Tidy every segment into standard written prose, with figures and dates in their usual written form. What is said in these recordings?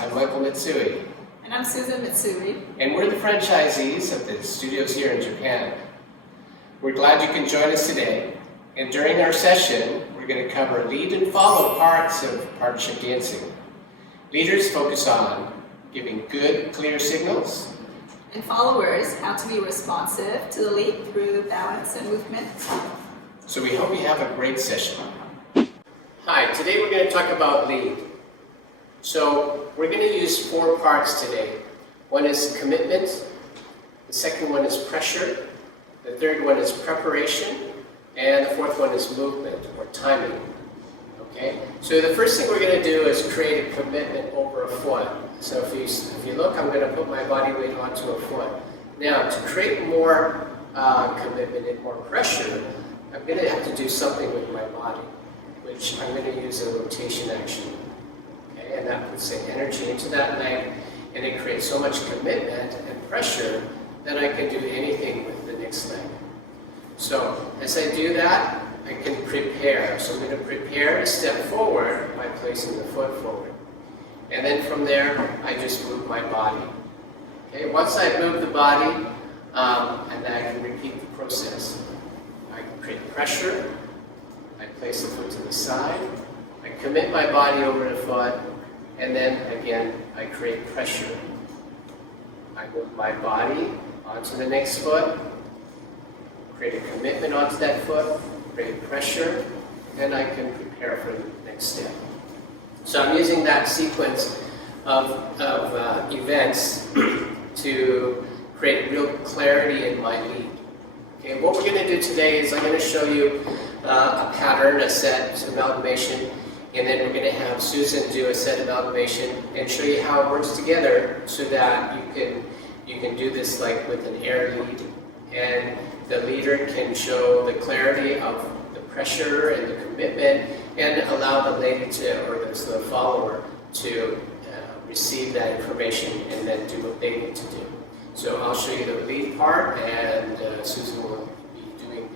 I'm Michael Mitsui. And I'm Susan Mitsui. And we're the franchisees of the studios here in Japan. We're glad you can join us today. And during our session, we're going to cover lead and follow parts of partnership dancing. Leaders focus on giving good, clear signals. And followers how to be responsive to the lead through balance and movement. So we hope you have a great session. Hi, today we're going to talk about lead. So we're going to use 4 parts today. One is commitment, the second one is pressure, the third one is preparation, and the fourth one is movement or timing. Okay? So the first thing we're going to do is create a commitment over a foot. So if you look, I'm going to put my body weight onto a foot. Now, to create more commitment and more pressure, I'm going to have to do something with my body, which I'm going to use a rotation action. Okay? And that puts the energy into that leg, and it creates so much commitment and pressure that I can do anything with the next leg. So as I do that, I can prepare. So I'm going to prepare to step forward by placing the foot forward. And then from there, I just move my body. Okay, once I move the body, and then I can repeat the process. I create pressure, I place the foot to the side, I commit my body over the foot, and then again, I create pressure. I move my body onto the next foot, create a commitment onto that foot, create pressure, and I can prepare for the next step. So I'm using that sequence of events to create real clarity in my lead. Okay, what we're going to do today is I'm going to show you a pattern, a set amalgamation, and then we're going to have Susan do a set amalgamation and show you how it works together so that you can do this like with an air lead, and the leader can show the clarity of the pressure and the commitment and allow the lady to, or the follower to receive that information and then do what they need to do. So I'll show you the lead part, and Susan will be doing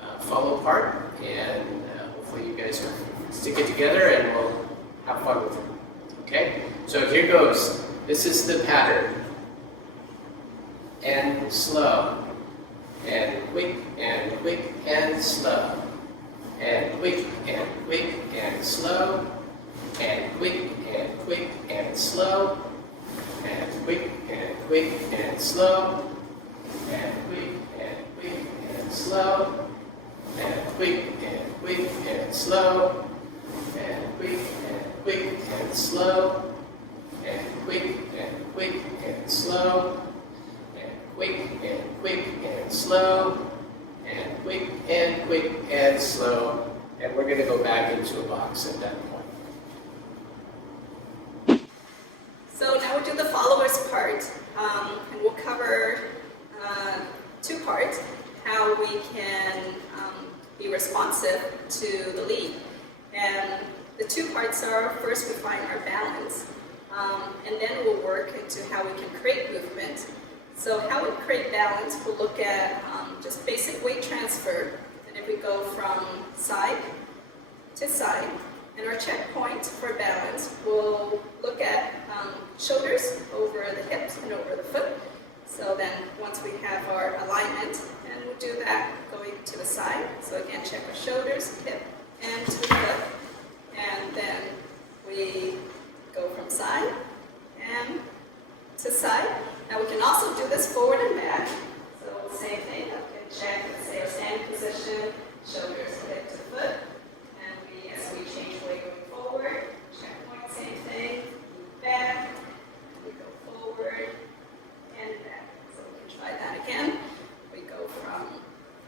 the follow part, and hopefully you guys will stick it together and we'll have fun with it. Okay? So here goes. This is the pattern. And slow. And quick and slow. And quick and slow. And quick and slow. And quick and slow. And quick and slow. And quick and slow. And quick and slow. And quick and slow. And quick and slow. And quick and slow. And we're going to go back into a box at that point. So now we'll do the followers part, and we'll cover 2 parts, how we can be responsive to the lead. And the 2 parts are, first we find our balance, and then we'll work into how we can create movement. So how we create balance, we'll look at just basic weight transfer, and if we go from side to side. And our checkpoint for balance, we'll look at shoulders over the hips and over the foot. So then once we have our alignment, and we'll do that going to the side. So again, check our shoulders, hip, and to the foot. And then we go from side and to side. Now we can also do this forward and back. So same thing, okay, check, let's say our standing position, shoulders, hip to foot. As we change weight going forward, checkpoint, same thing, move back, we go forward and back. So we can try that again. We go from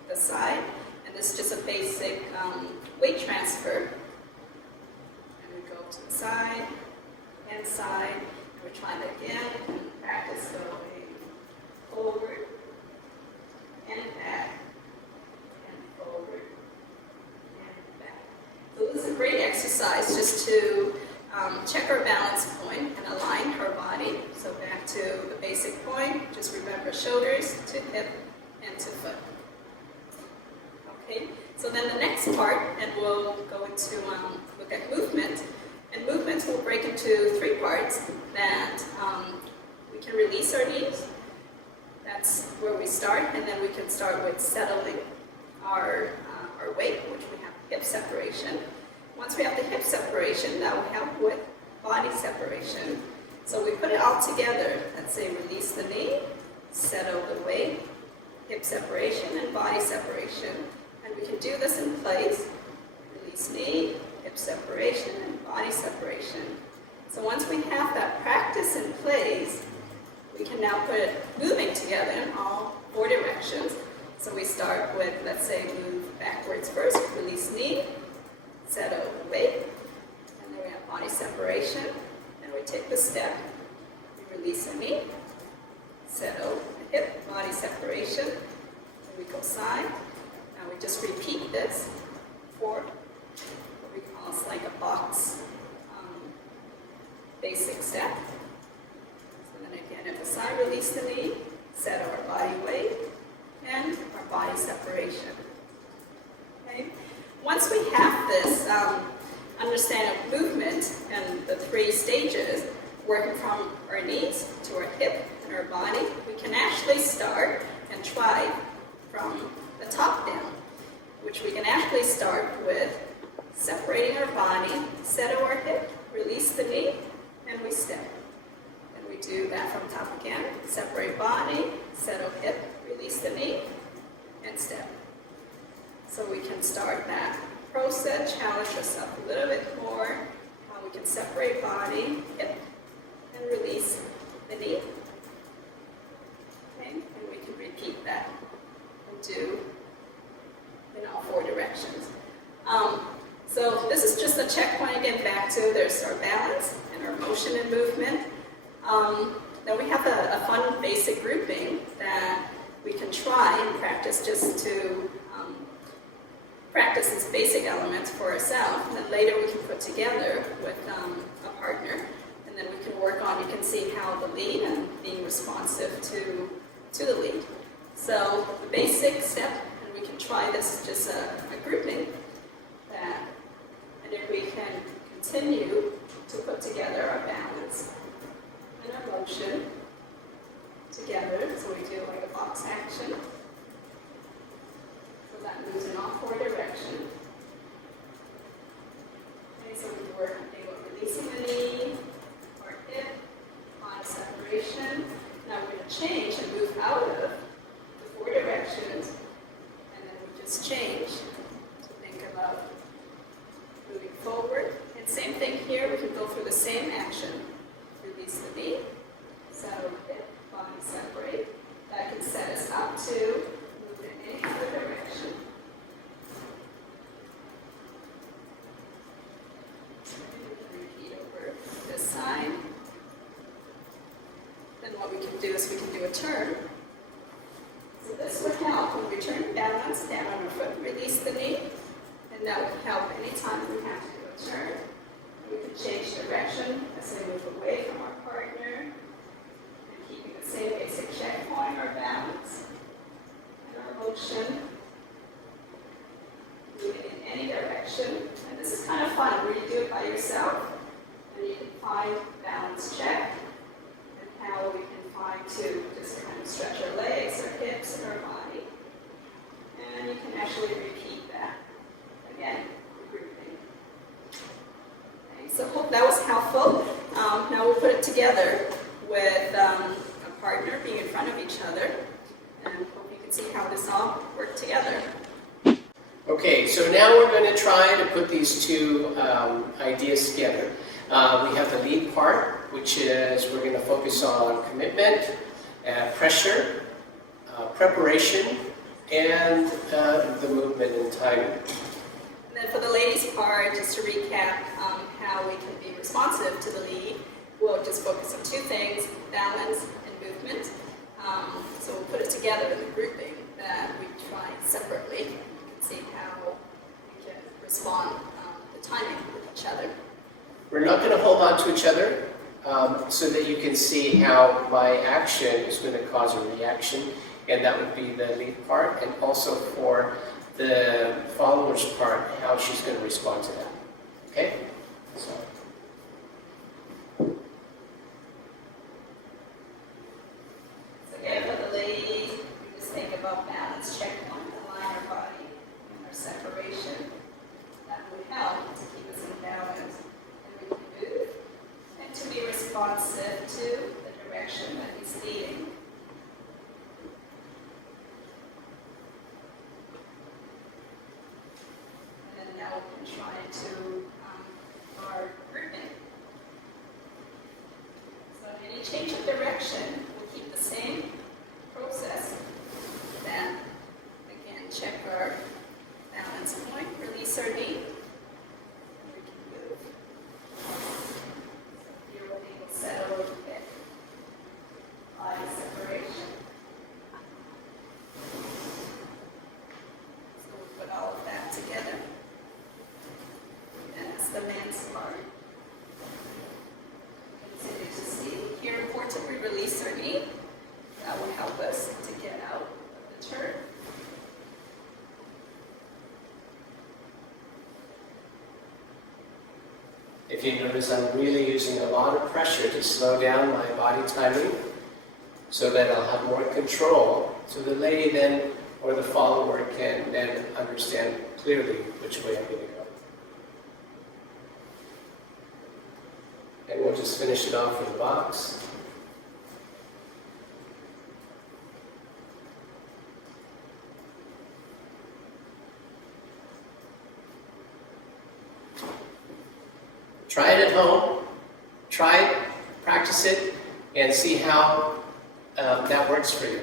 the side, and this is just a basic weight transfer. And we go to the side, and we're trying that again, and practice going forward and back, and forward. So this is a great exercise just to check our balance point and align our body. So back to the basic point, just remember shoulders to hip and to foot. Okay, so then the next part, and we'll go into look at movement. And movement we'll break into 3 parts that we can release our knees. That's where we start, and then we can start with settling our weight, which we have hip separation. Once we have the hip separation, that will help with body separation. So we put it all together. Let's say release the knee, settle the weight, hip separation, and body separation. And we can do this in place. Release knee, hip separation, and body separation. So once we have that practice in place, we can now put it moving together in all 4 directions. So we start with, let's say, move backwards first, release knee, settle the weight, and then we have body separation. And we take the step, we release the knee, settle the hip, body separation, and we go side. Now we just repeat this for what we call like a box basic step. So then again at the side, release the knee, settle our body weight, and our body separation. Okay? Once we have this understanding of movement and the 3 stages, working from our knees to our hip and our body, we can actually start and try from the top down, which we can actually start with separating our body, settle our hip, release the knee, and we step. And we do that from top again, separate body, settle hip, release the knee, and step. So we can start that process, challenge yourself a little bit more, how we can separate body, hip, and release the knee. Okay? And we can repeat that and do in all 4 directions. So this is just a checkpoint again back to there's our balance and our motion and movement. Then we have a fun basic grouping that we can try and practice just to practice these basic elements for ourselves, and then later we can put together with a partner, and then we can work on, you can see how the lead and being responsive to the lead. So the basic step, and we can try this just a grouping that, and if we can continue to put together our balance and our motion together, so we do like a box action. So that moves in all 4 directions. Okay, so we work on releasing the knee, our hip, body separation. Now we're going to change and move out of the 4 directions, and then we just change to think about moving forward. And same thing here, we can go through the same action. Release the knee, settle the hip, body separate. That can set us up to move in any other direction. And we can repeat over this side. Then what we can do is we can do a turn. So this would help when we turn balance down on our foot, release the knee, and that would help anytime we have to do a turn. We can change direction as we move away from our partner, and keeping the same basic checkpoint, our balance, and our motion, moving in any direction. And this is kind of fun where you do it by yourself, and you can find balance check, and how we can find to just kind of stretch our legs, our hips, and our body. And you can actually repeat that again. So hope that was helpful. Now we'll put it together with a partner being in front of each other, and hope you can see how this all worked together. Okay, so now we're going to try to put these 2 ideas together. We have the lead part, which is we're going to focus on commitment, pressure, preparation, and the movement and timing. And then for the ladies part, just to recap how we can be responsive to the lead, we'll just focus on 2 things, balance and movement. So we'll put it together in the grouping that we try separately. You can see how we can respond the timing with each other. We're not going to hold on to each other so that you can see how my action is going to cause a reaction, and that would be the lead part, and also for the follower's part, how she's going to respond to that. Okay? So, responsive to the direction that he's leading. And then now we can try to our grouping. So any change of direction will keep the same process. Then again, check our balance point, release our knee. We can move. So here we'll be able to settle a bit. Eye separation. So we'll put all of that together. And that's the man's part. Continue to see. Here, important, we release our knee. That will help us to get out of the turn. If you notice, I'm really using a lot of pressure to slow down my body timing so that I'll have more control, so the lady then, or the follower, can then understand clearly which way I'm going to go. And we'll just finish it off with a box. Try it at home, try it, practice it, and see how that works for you.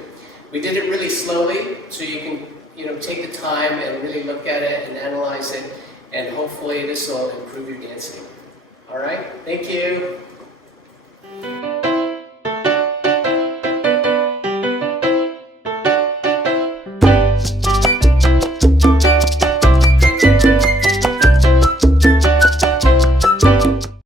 We did it really slowly, so you can take the time and really look at it and analyze it, and hopefully this will improve your dancing. All right, thank you.